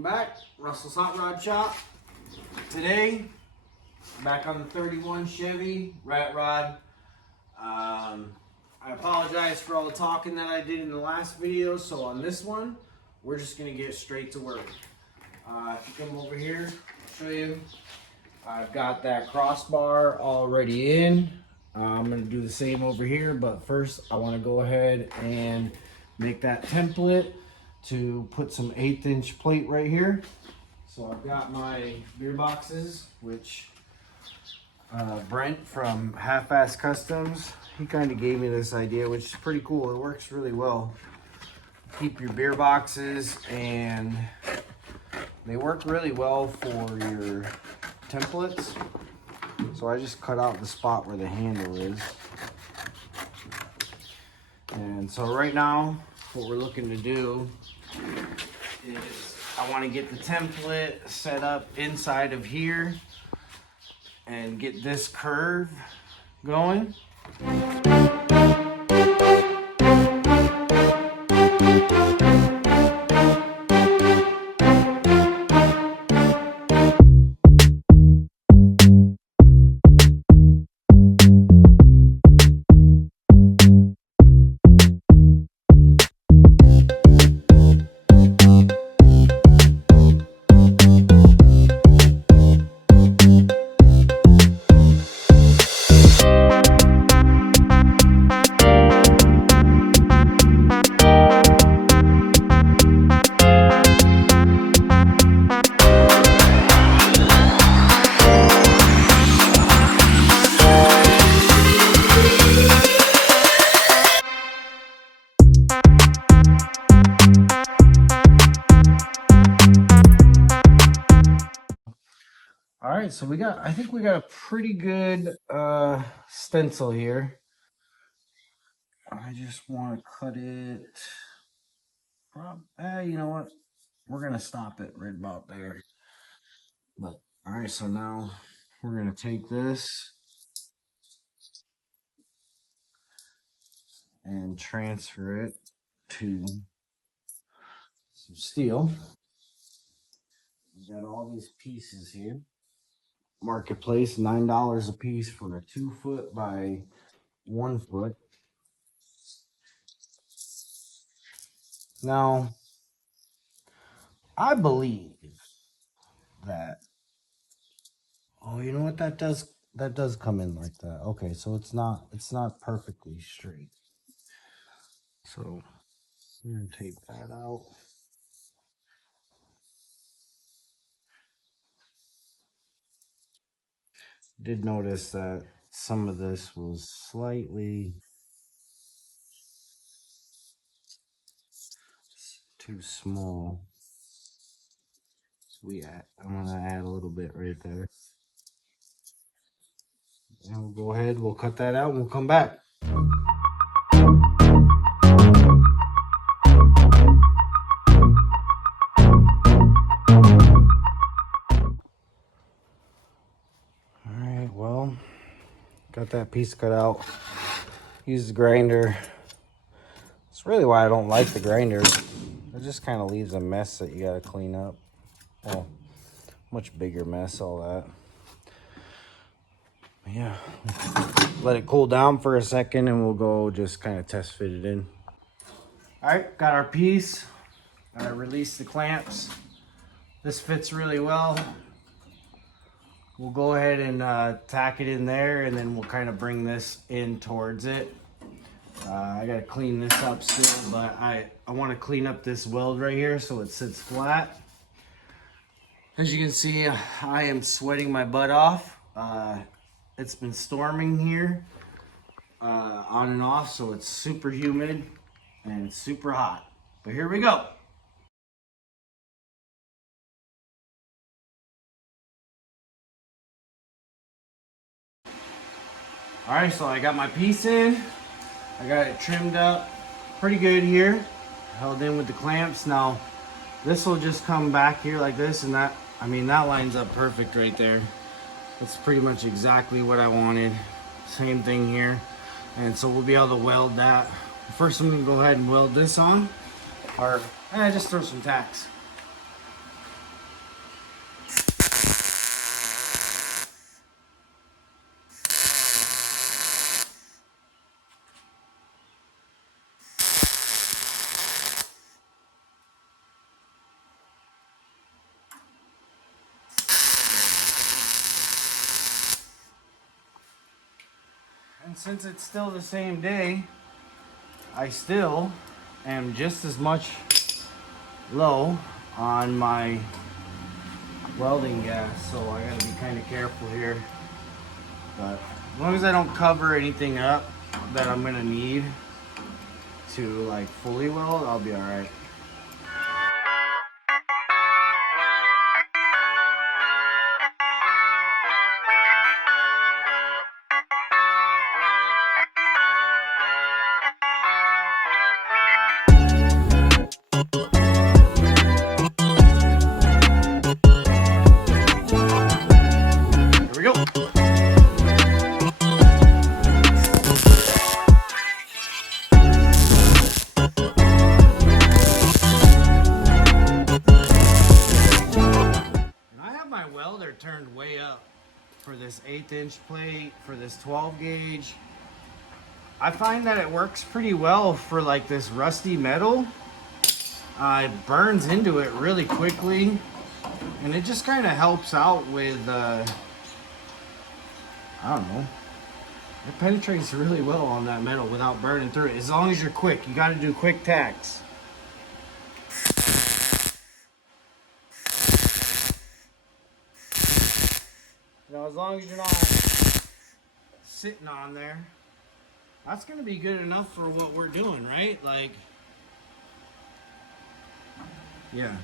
Welcome back, Russell's Hot Rod Shop. Today, back on the 31 Chevy Ratrod. I apologize for all the talking that I did in the last video, so on this one, we're just going to get straight to work. If you come over here, I'll show you. I've got that crossbar already in. I'm going to do the same over here, but first I want to go ahead and make that template to put some 1/8 inch plate right here. So I've got my beer boxes, which Brent from Half-Ass Customs, he kind of gave me this idea, which is pretty cool. It works really well. Keep your beer boxes, and they work really well for your templates. So I just cut out the spot where the handle is. And so right now, what we're looking to do is I want to get the template set up inside of here and get this curve going. All right, so I think we got a pretty good stencil here. I just want to cut it, you know what? We're gonna stop it right about there. But all right, so now we're gonna take this and transfer it to some steel. We got all these pieces here. Marketplace, $9 a piece for a 2 foot by 1 foot. Now, I believe that, oh, you know what, that does come in like that. Okay, so it's not perfectly straight. So I'm gonna take that out. Did notice that some of this was slightly too small. I'm gonna add a little bit right there. And we'll go ahead, we'll cut that out and we'll come back. Alright, well, got that piece cut out. Use the grinder. That's really why I don't like the grinder. It just kind of leaves a mess that you gotta clean up. Well, much bigger mess, all that. Yeah, let it cool down for a second and we'll go just kind of test fit it in. All right, got our piece. I released the clamps. This fits really well. We'll go ahead and tack it in there, and then we'll kind of bring this in towards it. I gotta clean this up still, but I want to clean up this weld right here so it sits flat. As you can see, I am sweating my butt off. It's been storming here on and off, so it's super humid and it's super hot. But here we go. All right, so I got my piece in. I got it trimmed up pretty good here, held in with the clamps. Now, this will just come back here like this, and that lines up perfect right there. That's pretty much exactly what I wanted. Same thing here. And so we'll be able to weld that. First, I'm gonna go ahead and weld this on, or just throw some tacks. since it's still the same day, I still am just as much low on my welding gas, so I gotta be kind of careful here. But as long as I don't cover anything up that I'm gonna need to like fully weld, I'll be all right. Here we go. Welder turned way up for this 1/8 inch plate, for this 12 gauge. I find that it works pretty well for like this rusty metal. It burns into it really quickly, and it just kind of helps out with I don't know, it penetrates really well on that metal without burning through it, as long as you're quick. You got to do quick tacks. Now, as long as you're not sitting on there, that's going to be good enough for what we're doing, right? Like, yeah.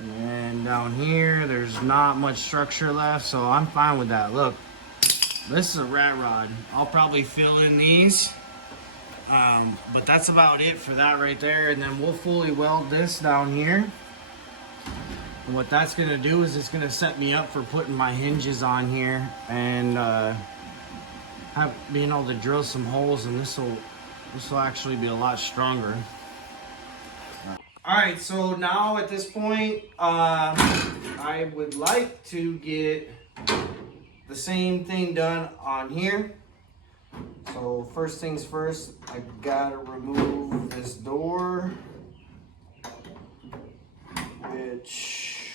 And then down here, there's not much structure left, so I'm fine with that. Look, this is a rat rod. I'll probably fill in these, but that's about it for that right there. And then we'll fully weld this down here. And what that's going to do is it's going to set me up for putting my hinges on here and being able to drill some holes, and this will actually be a lot stronger. All right, so now at this point, I would like to get the same thing done on here. So first things first, I gotta remove this door, which,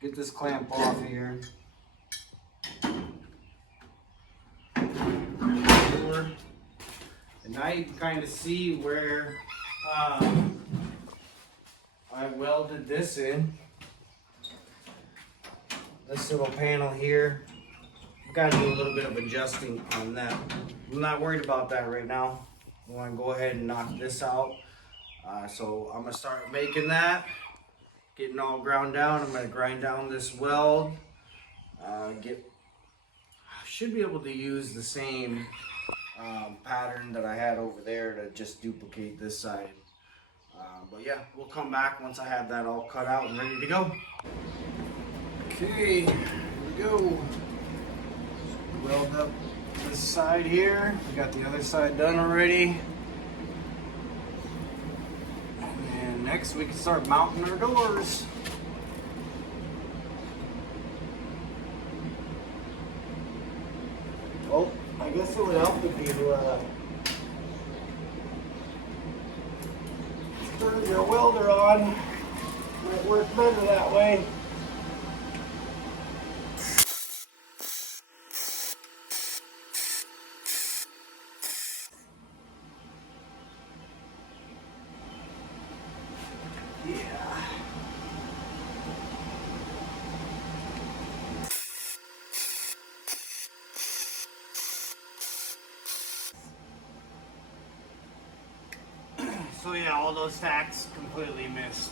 get this clamp off here. And now you can kind of see where I welded this in. This little panel here, I've got to do a little bit of adjusting on that. I'm not worried about that right now. I want to go ahead and knock this out. So I'm going to start making that, getting all ground down. I'm going to grind down this weld. I should be able to use the same pattern that I had over there to just duplicate this side. But yeah, we'll come back once I have that all cut out and ready to go. Okay, here we go. Weld up this side here. We got the other side done already. And next we can start mounting our doors. Oh, I guess it would help if you turn your welder on. Might work better that way. Yeah. So yeah, all those tacks completely missed.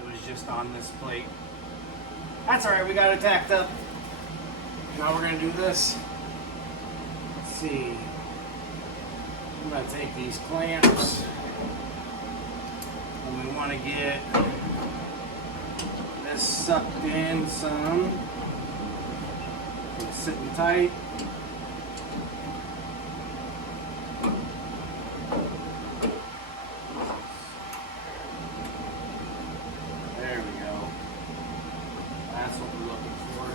It was just on this plate. That's alright, we got it tacked up. Now we're gonna do this. Let's see. I'm gonna take these clamps, and we want to get this sucked in some. It's sitting tight. There we go. That's what we're looking for.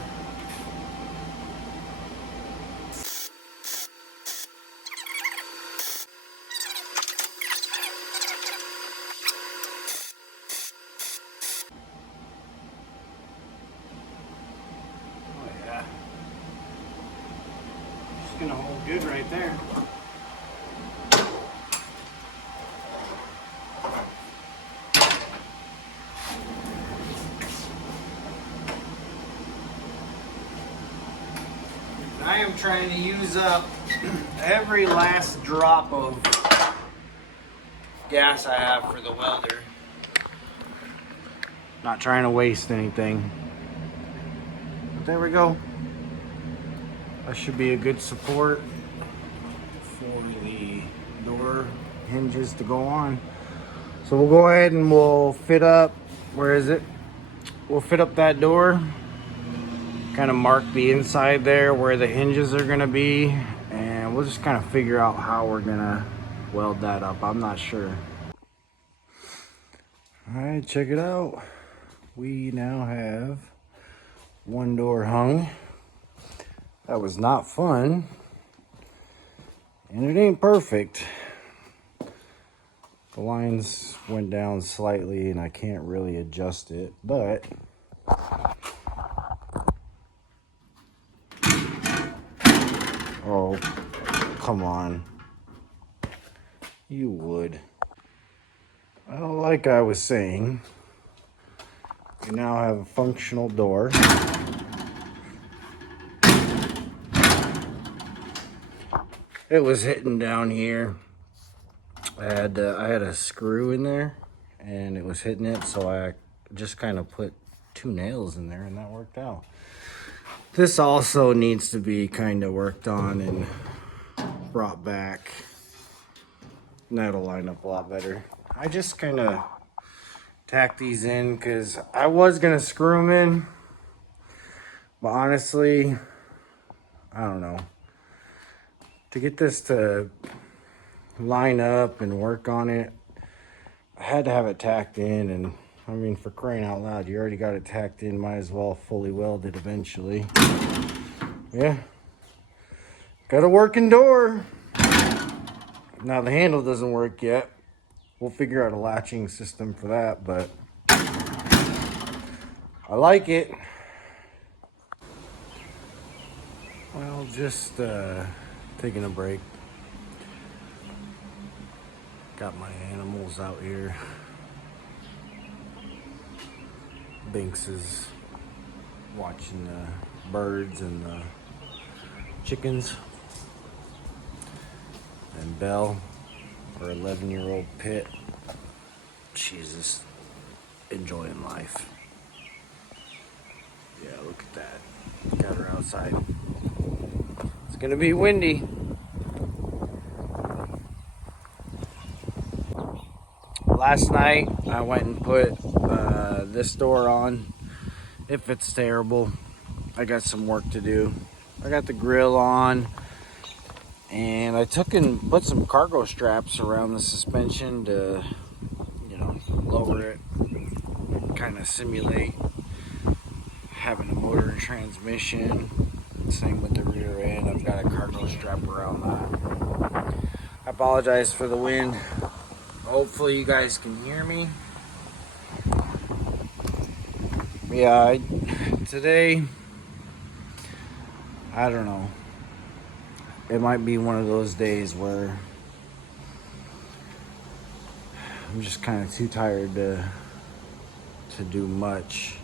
Oh yeah. gonna hold good right there. I am trying to use up every last drop of gas I have for the welder. Not trying to waste anything. But there we go. That should be a good support for the door hinges to go on. So we'll go ahead and we'll fit up, where is it? We'll fit up that door. Kind of mark the inside there where the hinges are gonna be, and we'll just kind of figure out how we're gonna weld that up. I'm not sure. All right, check it out. We now have one door hung. That was not fun, and it ain't perfect. The lines went down slightly and I can't really adjust it, but oh, come on. You would. Well, like I was saying, we now have a functional door. It was hitting down here. I had a screw in there and it was hitting it, so I just kind of put 2 nails in there and that worked out. This also needs to be kind of worked on and brought back. And that'll line up a lot better. I just kind of tack these in because I was gonna screw them in, but honestly, I don't know. To get this to line up and work on it, I had to have it tacked in, and I mean, for crying out loud, you already got it tacked in, might as well fully weld it eventually. Yeah, got a working door. Now the handle doesn't work yet. We'll figure out a latching system for that, but I like it. Well, just taking a break. Got my animals out here. Binks is watching the birds and the chickens. And Belle, our 11-year-old pit, she's just enjoying life. Yeah, look at that. Got her outside. It's gonna be windy. Last night I went and put this door on. It fits terrible. I got some work to do. I got the grill on, and I took and put some cargo straps around the suspension to, you know, lower it, kind of simulate having a motor and transmission. Same with the rear end. I've got a cargo strap around that. I apologize for the wind. Hopefully you guys can hear me. Yeah, today, I don't know. It might be one of those days where I'm just kind of too tired to do much.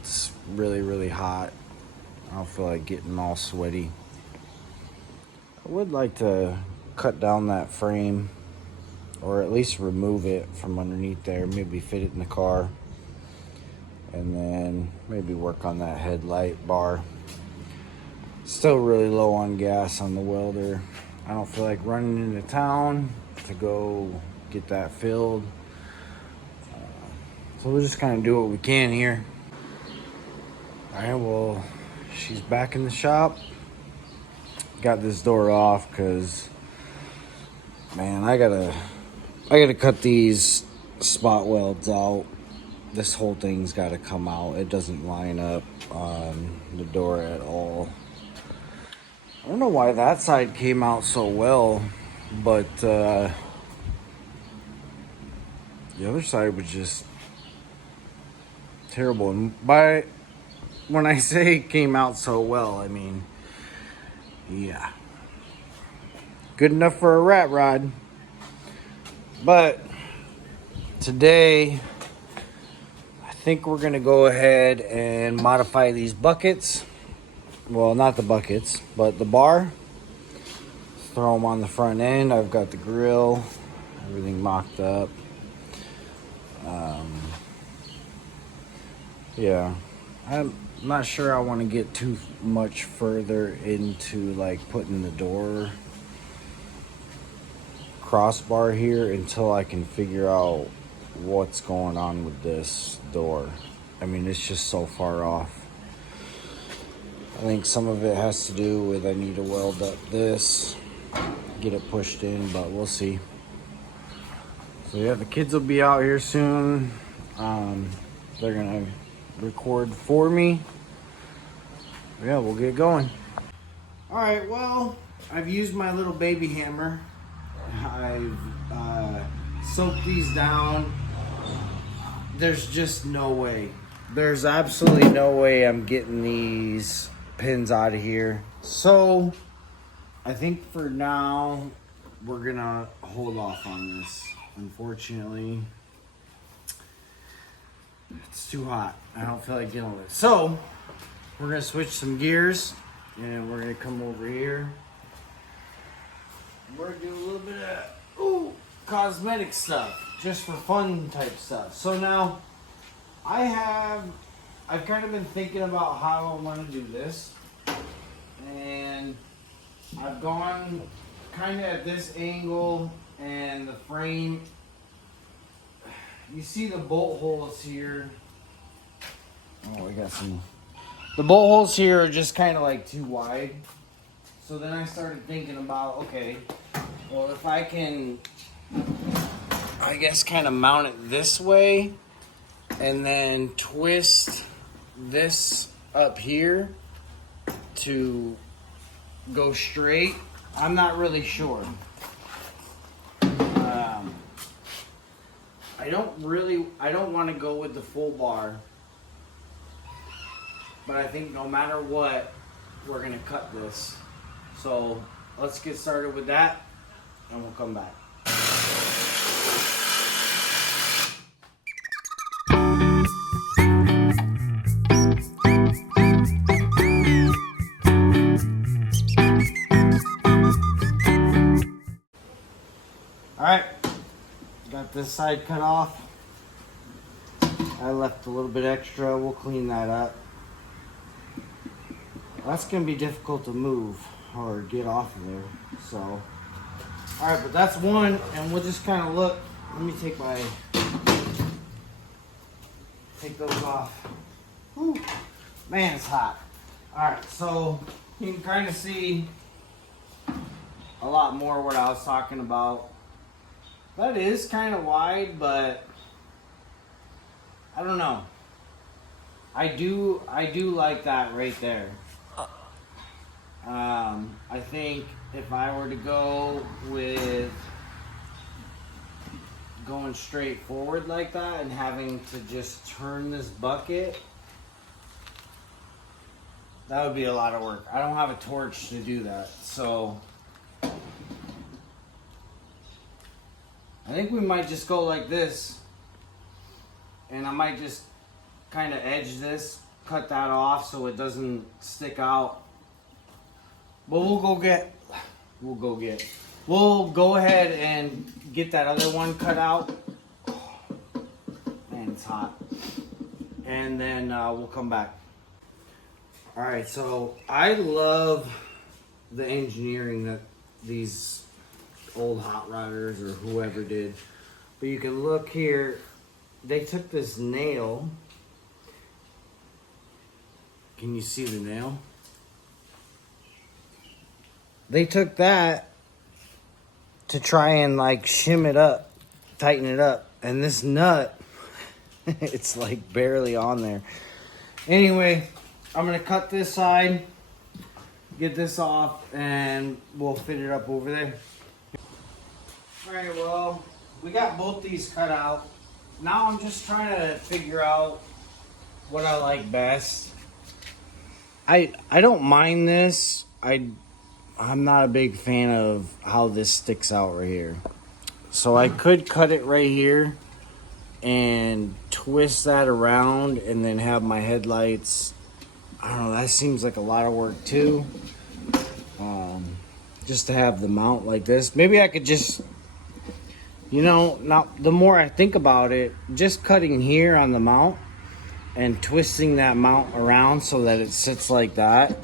It's really, really hot. I don't feel like getting all sweaty. I would like to cut down that frame, or at least remove it from underneath there, maybe fit it in the car, and then maybe work on that headlight bar. Still really low on gas on the welder. I don't feel like running into town to go get that filled. So we'll just kind of do what we can here. All right, well, she's back in the shop. Got this door off because, man, I gotta cut these spot welds out. This whole thing's gotta come out. It doesn't line up on the door at all. I don't know why that side came out so well, but the other side was just terrible. And when I say it came out so well, I mean, Yeah. Good enough for a rat rod. But today, I think we're gonna go ahead and modify these buckets. Well, not the buckets, but the bar. Throw them on the front end. I've got the grill, everything mocked up. Yeah, I'm not sure I want to get too much further into like putting the door crossbar here until I can figure out what's going on with this door. I mean, it's just so far off. I think some of it has to do with I need to weld up this, get it pushed in, but we'll see. So yeah, the kids will be out here soon. They're gonna record for me. Yeah, we'll get going. All right, well, I've used my little baby hammer. I've soaked these down. There's just no way. There's absolutely no way I'm getting these pins out of here. So I think for now, we're gonna hold off on this. Unfortunately, it's too hot. I don't feel like dealing with it. So we're gonna switch some gears and we're gonna come over here. We're gonna do a little bit of cosmetic stuff, just for fun type stuff. So now I've kind of been thinking about how I want to do this, and I've gone kind of at this angle, and the frame, you see the bolt holes here. Oh, we got some. The bolt holes here are just kind of like too wide. So then I started thinking about, okay, well, if I can, I guess, kind of mount it this way and then twist this up here to go straight. I'm not really sure. I don't want to go with the full bar, but I think no matter what, we're going to cut this. So let's get started with that and we'll come back. Alright, got this side cut off. I left a little bit extra, we'll clean that up. That's going to be difficult to move or get off of there. So, alright, but that's one, and we'll just kind of look. Let me take those off. Whew. Man, it's hot. Alright, so you can kind of see a lot more what I was talking about. That is kind of wide, but I don't know. I do like that right there. I think if I were to go with going straight forward like that and having to just turn this bucket, that would be a lot of work. I don't have a torch to do that, so I think we might just go like this, and I might just kind of edge this, cut that off so it doesn't stick out. But we'll go ahead and get that other one cut out. Man, it's hot. And then we'll come back. All right, so I love the engineering that these old hot rodders or whoever did. But you can look here, they took this nail. Can you see the nail? They took that to try and like shim it up, tighten it up. And this nut, it's like barely on there. Anyway, I'm gonna cut this side, get this off, and we'll fit it up over there. All right, well, we got both these cut out. Now I'm just trying to figure out what I like best. I don't mind this. I'm not a big fan of how this sticks out right here. So I could cut it right here and twist that around and then have my headlights. I don't know, that seems like a lot of work too. Just to have the mount like this. Maybe I could just, you know, now the more I think about it, just cutting here on the mount and twisting that mount around so that it sits like that.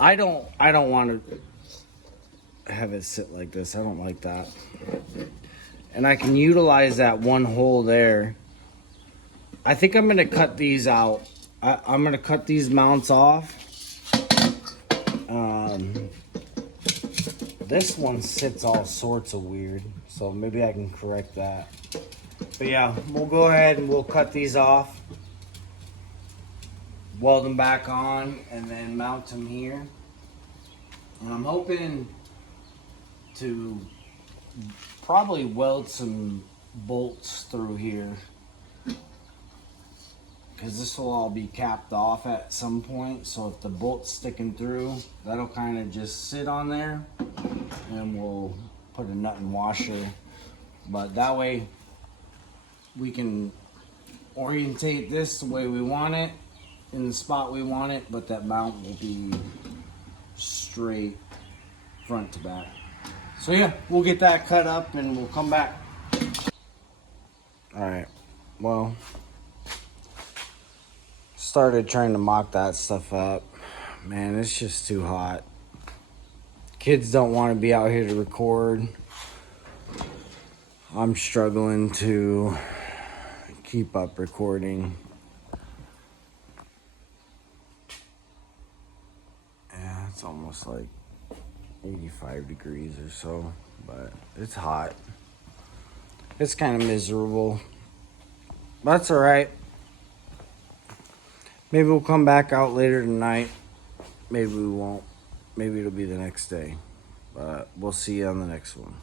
I don't want to have it sit like this. I don't like that. And I can utilize that one hole there. I think I'm gonna cut these out. I'm gonna cut these mounts off. This one sits all sorts of weird, so maybe I can correct that. But yeah, we'll go ahead and we'll cut these off, weld them back on, and then mount them here. And I'm hoping to probably weld some bolts through here, because this will all be capped off at some point. So if the bolt's sticking through, that'll kind of just sit on there, and we'll put a nut and washer. But that way we can orientate this the way we want it, in the spot we want it, but that mount will be straight front to back. So yeah, we'll get that cut up and we'll come back. All right, well, started trying to mock that stuff up. Man, it's just too hot. Kids don't want to be out here to record. I'm struggling to keep up recording. Yeah, it's almost like 85 degrees or so, but it's hot. It's kind of miserable. That's all right. Maybe we'll come back out later tonight. Maybe we won't. Maybe it'll be the next day. But we'll see you on the next one.